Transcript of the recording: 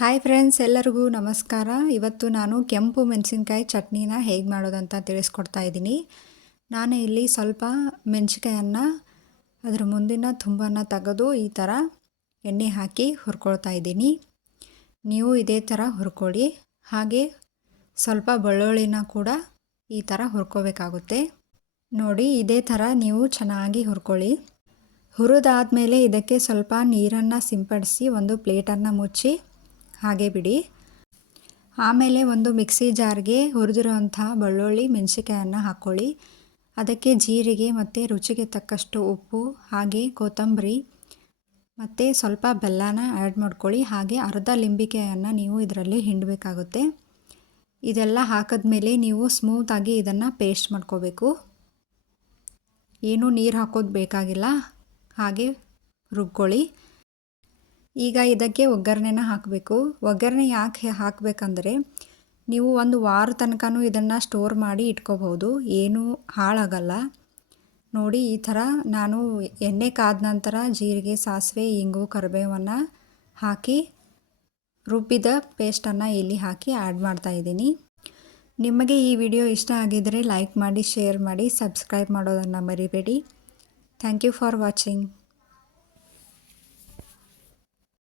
Hi friends ಎಲ್ಲರಿಗೂ ನಮಸ್ಕಾರ. ಇವತ್ತು ನಾನು ಕೆಂಪು ಮೆಣಸಿನ್ಕಾಯಿ ಚಟ್ನಿನ ಹೇಗೆ ಮಾಡೋದಂತ ತಿಳಿಸ್ಕೊಡ್ತಾ ಇದ್ದೀನಿ. ನಾನು ಇಲ್ಲಿ ಸ್ವಲ್ಪ ಮೆಣಸಿನ್ಕಾಯನ್ನು ಅದರ ಮುಂದಿನ ತುಂಬನ್ನು ತೆಗೆದು ಈ ಥರ ಎಣ್ಣೆ ಹಾಕಿ ಹುರ್ಕೊಳ್ತಾ ಇದ್ದೀನಿ. ನೀವು ಇದೇ ಥರ ಹುರ್ಕೊಳ್ಳಿ. ಹಾಗೆ ಸ್ವಲ್ಪ ಬೆಳ್ಳುಳ್ಳಿನ ಕೂಡ ಈ ಥರ ಹುರ್ಕೋಬೇಕಾಗುತ್ತೆ. ನೋಡಿ, ಇದೇ ಥರ ನೀವು ಚೆನ್ನಾಗಿ ಹುರ್ಕೊಳ್ಳಿ. ಹುರಿದಾದ್ಮೇಲೆ ಇದಕ್ಕೆ ಸ್ವಲ್ಪ ನೀರನ್ನು ಸಿಂಪಡಿಸಿ ಒಂದು ಪ್ಲೇಟನ್ನು ಮುಚ್ಚಿ ಹಾಗೆ ಬಿಡಿ. ಆಮೇಲೆ ಒಂದು ಮಿಕ್ಸಿ ಜಾರ್ಗೆ ಹುರಿದಿರುವಂಥ ಬೆಳ್ಳುಳ್ಳಿ ಮೆಣಸಿಕಾಯನ್ನು ಹಾಕ್ಕೊಳ್ಳಿ ಅದಕ್ಕೆ ಜೀರಿಗೆ ಮತ್ತು ರುಚಿಗೆ ತಕ್ಕಷ್ಟು ಉಪ್ಪು, ಹಾಗೆ ಕೊತ್ತಂಬರಿ ಮತ್ತು ಸ್ವಲ್ಪ ಬೆಲ್ಲನ ಆ್ಯಡ್ ಮಾಡ್ಕೊಳ್ಳಿ. ಹಾಗೆ ಅರ್ಧ ಲಿಂಬಿಕೆಯನ್ನು ನೀವು ಇದರಲ್ಲಿ ಹಿಂಡಬೇಕಾಗುತ್ತೆ. ಇದೆಲ್ಲ ಹಾಕಿದ್ಮೇಲೆ ನೀವು ಸ್ಮೂತಾಗಿ ಇದನ್ನು ಪೇಸ್ಟ್ ಮಾಡ್ಕೋಬೇಕು. ಏನೂ ನೀರು ಹಾಕೋದು ಬೇಕಾಗಿಲ್ಲ. ಹಾಗೆ ರುಬ್ಕೊಳ್ಳಿ. ಈಗ ಇದಕ್ಕೆ ಒಗ್ಗರಣೆನ ಹಾಕಬೇಕು. ಒಗ್ಗರಣೆ ಯಾಕೆ ಹಾಕಬೇಕಂದ್ರೆ ನೀವು ಒಂದು ವಾರ ತನಕನೂ ಇದನ್ನು ಸ್ಟೋರ್ ಮಾಡಿ ಇಟ್ಕೋಬಹುದು. ಏನೂ ಹಾಳಾಗಲ್ಲ. ನೋಡಿ, ಈ ಥರ ನಾನು ಎಣ್ಣೆ ಕಾದ ನಂತರ ಜೀರಿಗೆ, ಸಾಸಿವೆ, ಇಂಗು, ಕರಿಬೇವನ್ನು ಹಾಕಿ ರುಬ್ಬಿದ ಪೇಸ್ಟನ್ನು ಇಲ್ಲಿ ಹಾಕಿ ಆ್ಯಡ್ ಮಾಡ್ತಾ ಇದ್ದೀನಿ. ನಿಮಗೆ ಈ ವಿಡಿಯೋ ಇಷ್ಟ ಆಗಿದ್ದರೆ ಲೈಕ್ ಮಾಡಿ ಶೇರ್ ಮಾಡಿ ಸಬ್ಸ್ಕ್ರೈಬ್ ಮಾಡೋದನ್ನು ಮರಿಬೇಡಿ. Thank you for watching